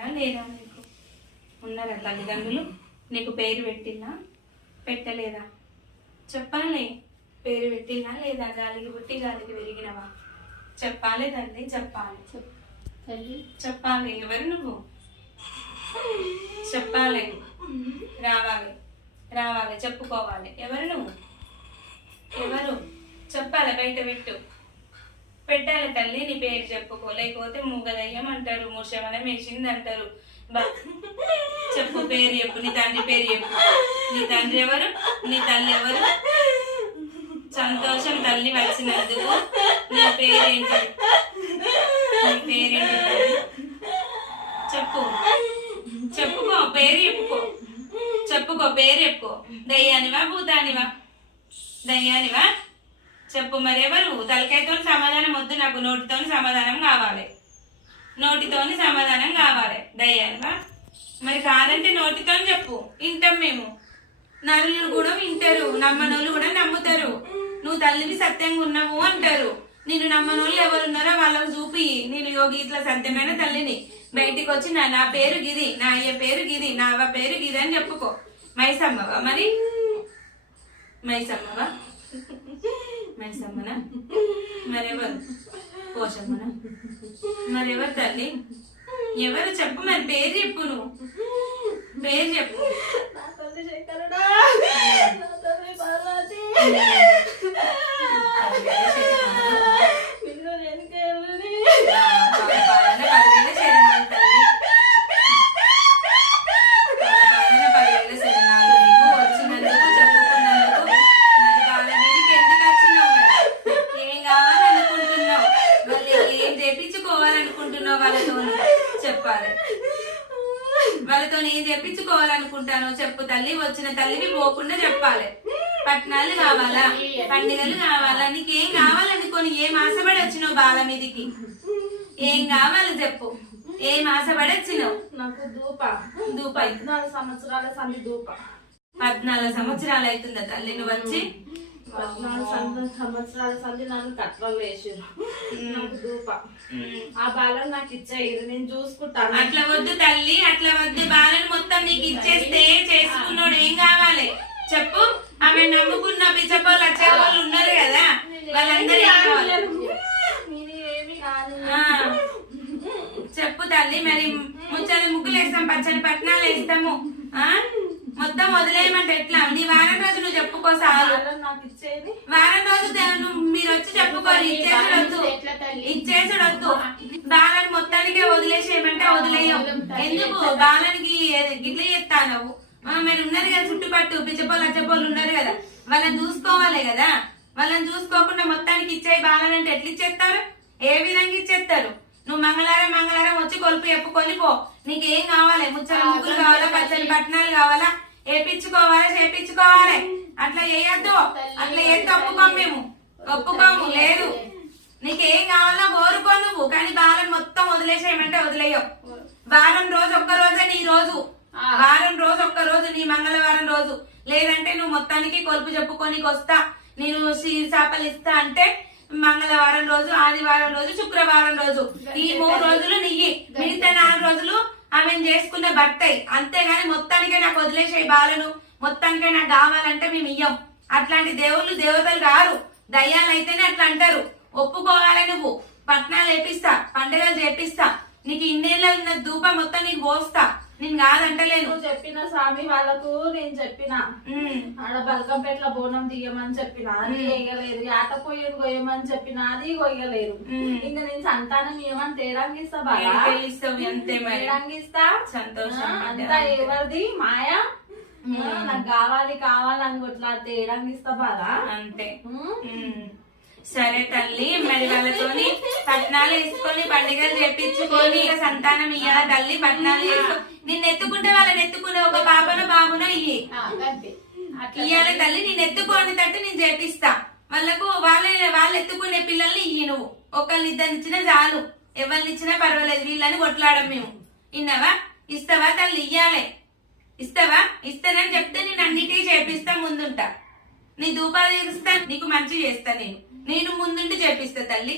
ఉన్నారా లేదా? నీకు ఉన్నారా తల్లిదండ్రులు? నీకు పేరు పెట్టినా పెట్టలేదా? చెప్పాలి. పేరు పెట్టినా లేదా? గాలికి పుట్టి గాలికి పెరిగినవా? చెప్పాలి తల్లి, చెప్పాలి. చెప్పాలి. ఎవరు నువ్వు? చెప్పాలి. రావాలి, రావాలి, చెప్పుకోవాలి. ఎవరు నువ్వు? ఎవరు? చెప్పాలి. బయట పెట్టాలి తల్లి. నీ పేరు చెప్పుకో, లేకపోతే మూగదయ్యం అంటారు, ముషమనం వేసింది అంటారు. చెప్పు, పేరు చెప్పు. నీ తండ్రి పేరు చెప్పు. నీ తండ్రి ఎవరు? నీ తల్లి ఎవరు? సంతోషం తల్లి వచ్చినందుకు. నీ పేరేంటి? నీ పేరేంటి? చెప్పు, చెప్పుకో. పేరు చెప్పుకో, చెప్పుకో. పేరు చెప్పుకో. దయ్యానివా భూతానివా? దయ్యానివా? చెప్పు. మరి ఎవరు? తలకాయతో సమాధానం వద్దు నాకు, నోటితోని సమాధానం కావాలి. నోటితోని సమాధానం కావాలి. దయ్యానివా? మరి కాదంటే నోటితో చెప్పు, వింటాం మేము. నరులు కూడా వింటారు, నమ్మనోళ్ళు కూడా నమ్ముతారు. నువ్వు తల్లివి సత్యంగా ఉన్నావు అంటారు. నేను నమ్మనోళ్ళు ఎవరున్నారో వాళ్ళకు చూపి, నేను యోగి ఇట్లా సత్యమైన తల్లిని, బయటికి వచ్చి నా పేరు గిది, నా అయ్య పేరు గిది, నా అవ్వ పేరు గిది అని చెప్పుకో. మైసమ్మవా? మరి మైసమ్మవా? మైసమ్మనా? మరెవరు? పోషమ్మనా? మరెవరు తల్లి? ఎవరు? చెప్పు. మరి పేరు చెప్పు. నువ్వు పేరు చెప్పు. వాళ్ళతో నేను చెప్పించుకోవాలనుకుంటాను. చెప్పు తల్లి. వచ్చిన తల్లివి పోకుండా చెప్పాలి. పట్నాలు కావాలా? పండుగలు కావాలా? నీకేం కావాలనుకోని ఏం ఆశపడి వచ్చినావు బాల మీదికి? ఏం కావాలి చెప్పు. ఏం ఆశపడి వచ్చినావు? నాకు దూప 14 సంవత్సరాల సంధి దూప. 14 సంవత్సరాలు అవుతుందా తల్లి నువ్వు వచ్చి? 14 సంవత్సరాల సంధి నన్ను కట్లలో వేసారు. నాకు దూప. ఆ బాలను నాకు ఇచ్చేయరు, నేను చూసుకుంటాను. అట్లా వద్దు తల్లి, అట్లా వద్దు. బాలను మొత్తం నీకు ఇచ్చేస్తే చేసుకున్నాడు ఏం కావాలి చెప్పు. ఆమె నమ్ముకున్న బిచ్చపోళ్ళు వచ్చేవాళ్ళు ఉన్నారు కదా, వాళ్ళందరూ చెప్పు తల్లి. మరి ముచ్చని ముగ్గులు వేస్తాం, పచ్చని పట్నాలు వేస్తాము. మొత్తం వదిలేయమంటే ఎట్లా? నీ వారం రోజు నువ్వు చెప్పుకో సాలు. వారం రోజు మీరు వచ్చి చెప్పుకోరు. ఇచ్చేసుడు వద్దు. బాలని మొత్తానికే వదిలేసేయమంటే వదిలేయం. ఎందుకు? బాలనికి గిట్ల చేస్తాను. మీరు ఉన్నారు కదా చుట్టుపట్టు పిచ్చపోళ్ళు అచ్చపోళ్ళు ఉన్నారు కదా, వాళ్ళని చూసుకోవాలి కదా. వాళ్ళని చూసుకోకుండా మొత్తానికి ఇచ్చేయి బాలనంటే ఎట్లా ఇచ్చేస్తారు? ఏ విధంగా ఇచ్చేస్తారు? నువ్వు మంగళవారం వచ్చి కొలుపు చెప్పుకొని పో. నీకేం కావాలి? ముచ్చల ముగ్గులు కావాలా? పచ్చని పట్టణాలు కావాలా? చేపించుకోవాలి. అట్లా చేయొద్దు. అట్లా చేస్తే ఒప్పుకోము మేము, ఒప్పుకోము. లేదు, నీకేం కావాలో కోరుకో నువ్వు. కానీ బాలను మొత్తం వదిలేసేయమంటే వదిలేయవు. వారం రోజు ఒక్క రోజే నీ రోజు. వారం రోజు ఒక్క రోజు నీ మంగళవారం రోజు. లేదంటే నువ్వు మొత్తానికి కొలుపు చెప్పుకోనికి వస్తా, నేను చేపలు ఇస్తా అంటే మంగళవారం రోజు, ఆదివారం రోజు, శుక్రవారం రోజు, ఈ 3 రోజులు నీయి. మిగతా 4 రోజులు ఆమెను చేసుకున్న భర్తయి. అంతేగాని మొత్తానికే నాకు వదిలేసాయి బాలను, మొత్తానికే నాకు కావాలంటే మేము ఇయ్యం. అట్లాంటి దేవుళ్ళు దేవతలు రారు, దయ్యాలు అయితేనే అట్లా అంటారు. ఒప్పుకోవాలి. నువ్వు పట్నాలు చేపిస్తా, పండుగలు చేపిస్తా, నీకు ఇన్నేళ్ళ ఉన్న ధూపం మొత్తం నీకు పోస్తా. నేను కాదంటలేను. చెప్పిన స్వామి వాళ్ళకు, నేను చెప్పిన ఆడ బల్కంపేట్ల బోనం తీయమని చెప్పిన, అది కొయ్యలేదు. ఆట పొయ్యను కొయ్యమని చెప్పిన, అది కొయ్యలేదు. ఇంకా నేను సంతానం ఏమని తేడాంగిస్తా బాగా తేడాంగిస్తా. సంతోషం అంతా ఎవరిది మాయ. నాకు కావాలని కొట్లా తేడాంగిస్తా బాగా అంతే. సరే తల్లి. మరి వాళ్ళతోని పట్నాలు వేసుకొని పండుగలు చేపించుకొని సంతానం ఇయ్యాల తల్లి. పట్నాలు వేసుకొని నిన్ను ఎత్తుకుంటే వాళ్ళని ఎత్తుకునే ఒక పాపను బాబునో ఇయ్యాలి తల్లి. నేను ఎత్తుకోని తట్టు నేను చేపిస్తా. వాళ్ళకు వాళ్ళు ఎత్తుకునే పిల్లల్ని ఇయ్యి. నువ్వు ఒకళ్ళని ఇద్దరిని ఇచ్చినా చాలు, ఎవరిని ఇచ్చినా పర్వాలేదు. వీళ్ళని కొట్లాడం మేము. విన్నావా? ఇస్తావా తల్లి? ఇయ్యాలే. ఇస్తావా? ఇస్తానని చెప్తే నేను అన్నిటికీ చేపిస్తా, ముందుంటా. నీ ధూపాలు తీరుస్తా, నీకు మంచి చేస్తా. నేను ముందుండి చేపిస్తా తల్లి.